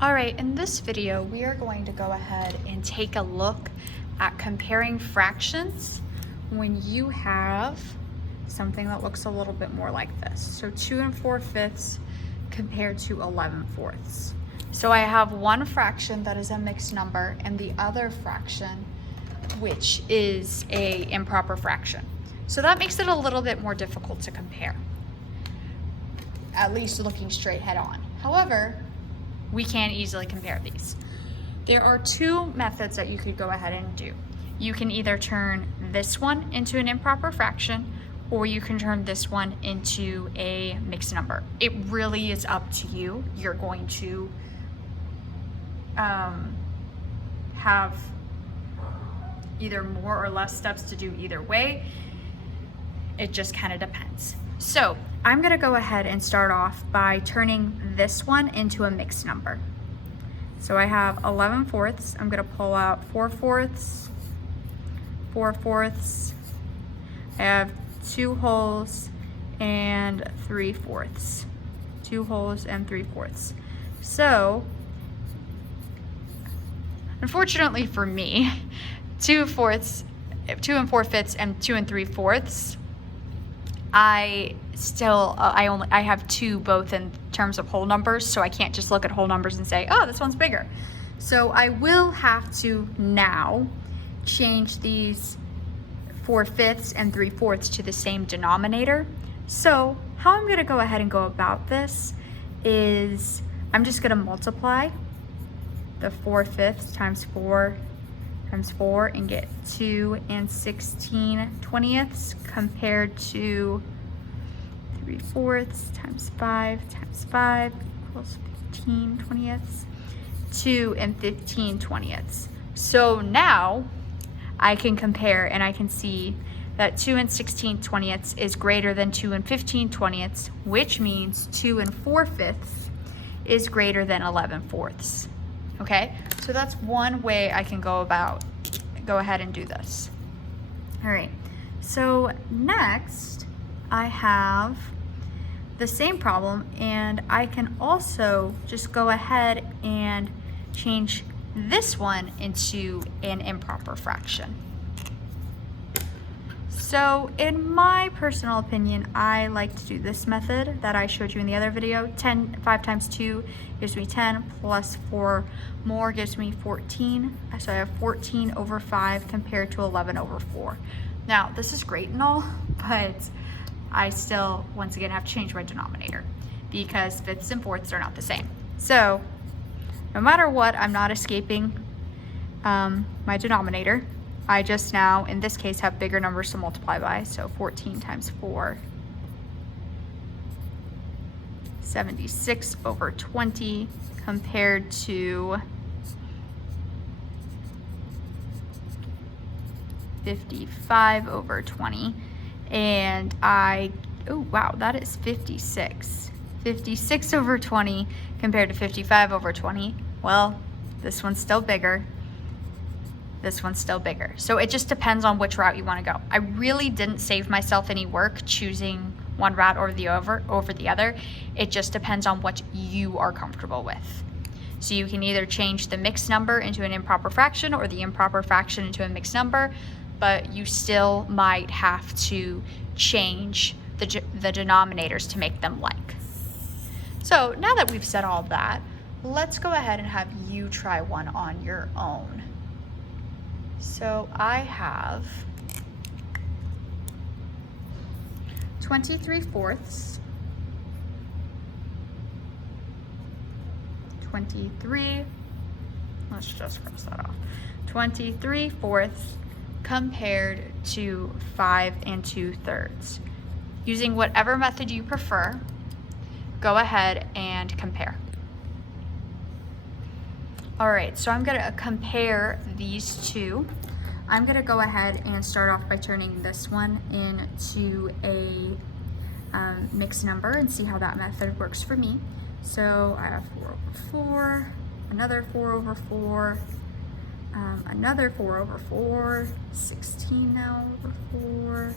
All right, in this video, we are going to go ahead and take a look at comparing fractions when you have something that looks a little bit more like this. So 2 4/5 compared to 11/4. So I have one fraction that is a mixed number and the other fraction which is a improper fraction. So that makes it a little bit more difficult to compare, at least looking straight head on. However, we can easily compare these. There are two methods that you could go ahead and do. You can either turn this one into an improper fraction, or you can turn this one into a mixed number. It really is up to you. You're going to have either more or less steps to do either way. It just kind of depends. So I'm gonna go ahead and start off by turning this one into a mixed number. So I have 11/4. I'm gonna pull out 4/4, 4/4. I have 2 wholes and 3/4. 2 wholes and 3/4. So, unfortunately for me, 2 4/5 and 2 3/4. I have 2 both in terms of whole numbers, so I can't just look at whole numbers and say, oh, this one's bigger. So I will have to now change these 4/5 and 3/4 to the same denominator. So how I'm gonna go ahead and go about this is I'm just gonna multiply the 4/5 times 4 times 4 and get 2 16/20 compared to 3/4 times 5 times 5 equals 15/20, 2 15/20. So now I can compare and I can see that 2 16/20 is greater than 2 15/20, which means 2 4/5 is greater than 11/4. Okay, so that's one way I can go ahead and do this. All right, so next I have the same problem, and I can also just go ahead and change this one into an improper fraction. So in my personal opinion, I like to do this method that I showed you in the other video. 5 times 2 gives me 10, plus 4 more gives me 14. So I have 14/5 compared to 11/4. Now, this is great and all, but I still, once again, have to change my denominator because 5ths and 4ths are not the same. So no matter what, I'm not escaping my denominator. I just now, in this case, have bigger numbers to multiply by. So 14 times 4, 76/20 compared to 55/20. And oh wow, that is 56. 56/20 compared to 55/20. Well, this one's still bigger. This one's still bigger. So it just depends on which route you want to go. I really didn't save myself any work choosing one route over the other. It just depends on what you are comfortable with. So you can either change the mixed number into an improper fraction or the improper fraction into a mixed number, but you still might have to change the denominators to make them like. So now that we've said all that, let's go ahead and have you try one on your own. So I have 23/4, 23, let's just cross that off, 23/4 compared to 5 2/3. Using whatever method you prefer, go ahead and compare. All right, so I'm gonna compare these two. I'm gonna go ahead and start off by turning this one into a mixed number and see how that method works for me. So I have 4/4, another 4/4, another 4/4, 16 now over 4.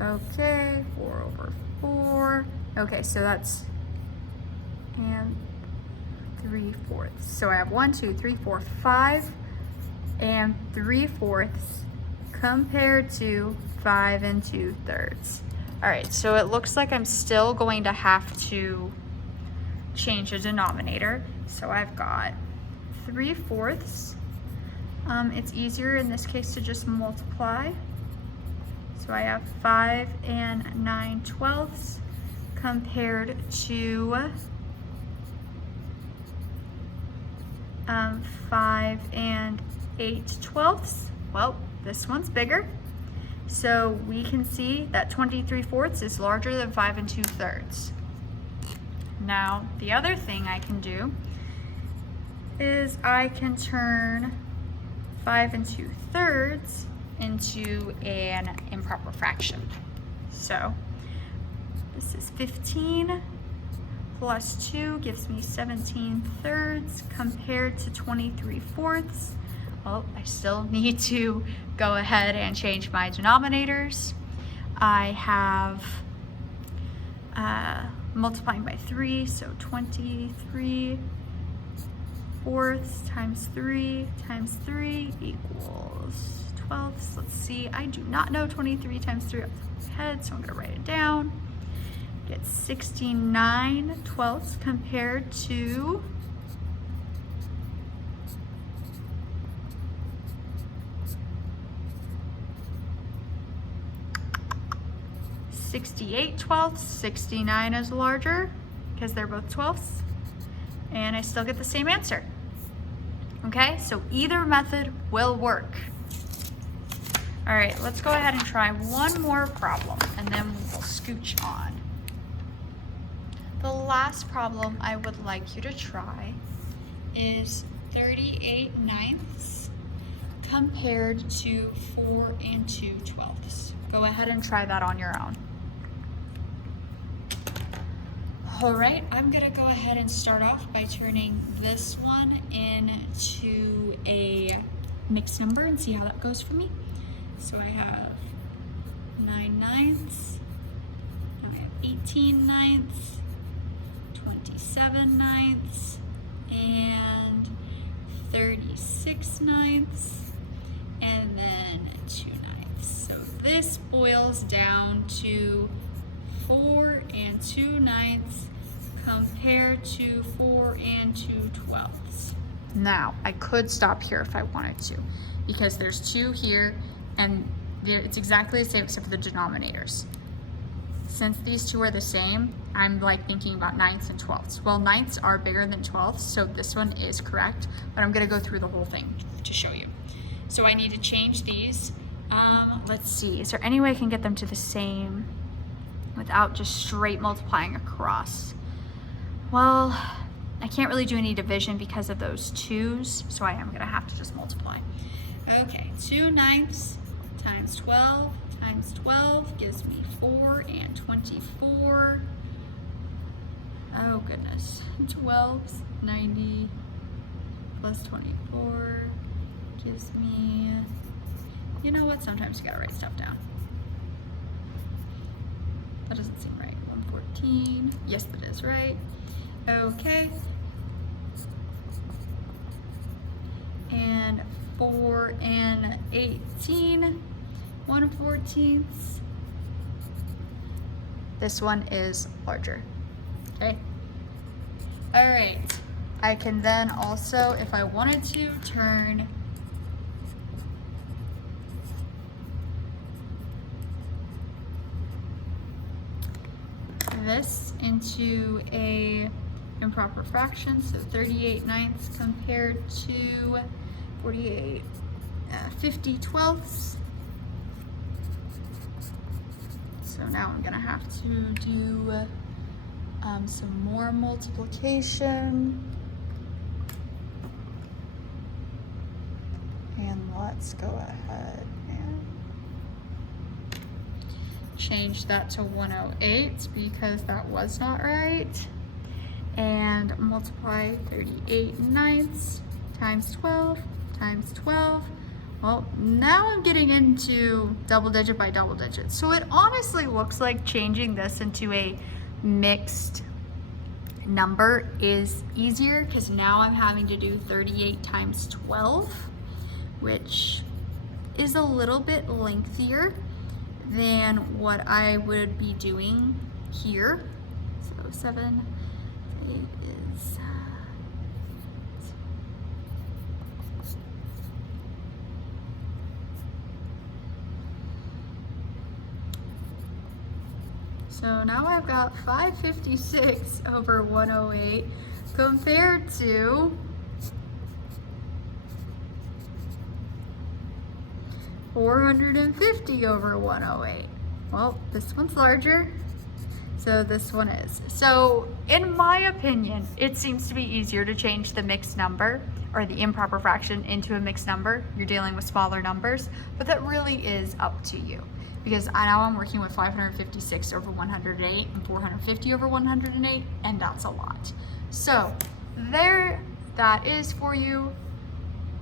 Okay, 4/4. Okay, so that's, and 3/4. So I have 1, 2, 3, 4, 5 and 3/4 compared to 5 2/3. All right, so it looks like I'm still going to have to change a denominator. So I've got 3/4. It's easier in this case to just multiply. So I have 5 9/12 compared to 5 8/12. Well, this one's bigger. So we can see that 23/4 is larger than 5 2/3. Now, the other thing I can do is I can turn 5 2/3 into an improper fraction. So this is 15 plus 2 gives me 17/3 compared to 23/4. Well, I still need to go ahead and change my denominators. I have multiplying by 3, so 23/4 times 3 times 3 equals 12. Let's see, I do not know 23 times 3 off the top of my head, so I'm gonna write it down. Get 69/12 compared to 68/12. 69 is larger because they're both 12ths, and I still get the same answer. Okay, so either method will work. All right, let's go ahead and try one more problem and then we'll scooch on. The last problem I would like you to try is 38/9 compared to 4 2/12. Go ahead and try that on your own. All right, I'm gonna go ahead and start off by turning this one into a mixed number and see how that goes for me. So I have 9/9, now I have 18/9, 27/9, and 36/9, and then 2/9. So this boils down to 4 2/9 compared to 4 2/12. Now, I could stop here if I wanted to, because there's 2 here, and it's exactly the same except for the denominators. Since these 2 are the same, I'm like thinking about 9ths and 12ths. Well, 9ths are bigger than 12ths, so this one is correct, but I'm gonna go through the whole thing to show you. So I need to change these. Let's see, is there any way I can get them to the same without just straight multiplying across? Well, I can't really do any division because of those 2's, so I am gonna have to just multiply. Okay, 2/9 times 12 times 12 gives me 4 and 24. Oh goodness, 12's 90 plus 24 gives me, you know what, sometimes you gotta write stuff down. That doesn't seem right. 114, yes that is right. Okay. And 4 18, 1/14. This one is larger, okay? All right, I can then also, if I wanted to, turn this into a improper fraction, so 38/9 compared to 50/12. So now I'm gonna have to do some more multiplication. And let's go ahead and change that to 108 because that was not right. And multiply 38/9 times 12 times 12. Well, now I'm getting into double digit by double digit. So it honestly looks like changing this into a mixed number is easier because now I'm having to do 38 times 12, which is a little bit lengthier than what I would be doing here. So 7, 8 is so now I've got 556 over 108 compared to 450 over 108. Well, this one's larger, so this one is. So in my opinion, it seems to be easier to change the mixed number or the improper fraction into a mixed number. You're dealing with smaller numbers, but that really is up to you. Because now I'm working with 556 over 108 and 450 over 108, and that's a lot. So there that is for you.